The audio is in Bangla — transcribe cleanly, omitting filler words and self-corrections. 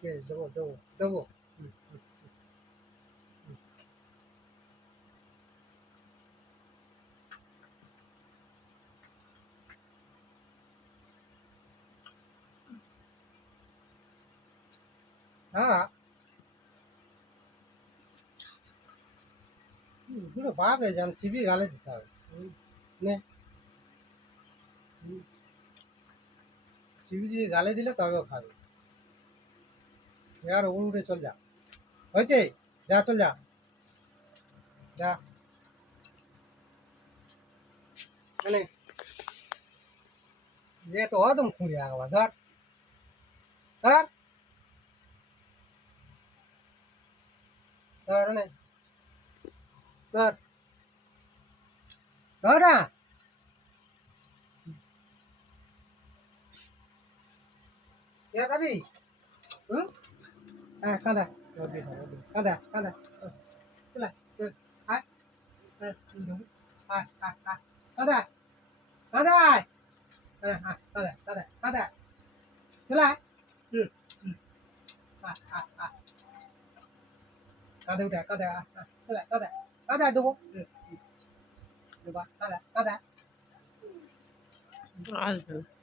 কে দেবো দেবো দেবো। হুম, হুম, হুম। দাঁড়া, দুটো বাপে যেন চিবি গালে দিতে হবে। নে, চিবি চিবি গালে দিলে তবেও খাবে। এবার উঠে চল যা, হয়েছে, যা চল যা, যা মানে ये तो एकदम खुल गया धर धर धर ने धर धर ना क्या कभी कांदा कांदा कांदा चला हाय हाय हाय कांदा कांदा कांदा कांदा कांदा चला कांदा उठा कांदा चला कांदा कांदा डुबो डुबा कांदा कांदा আসবে।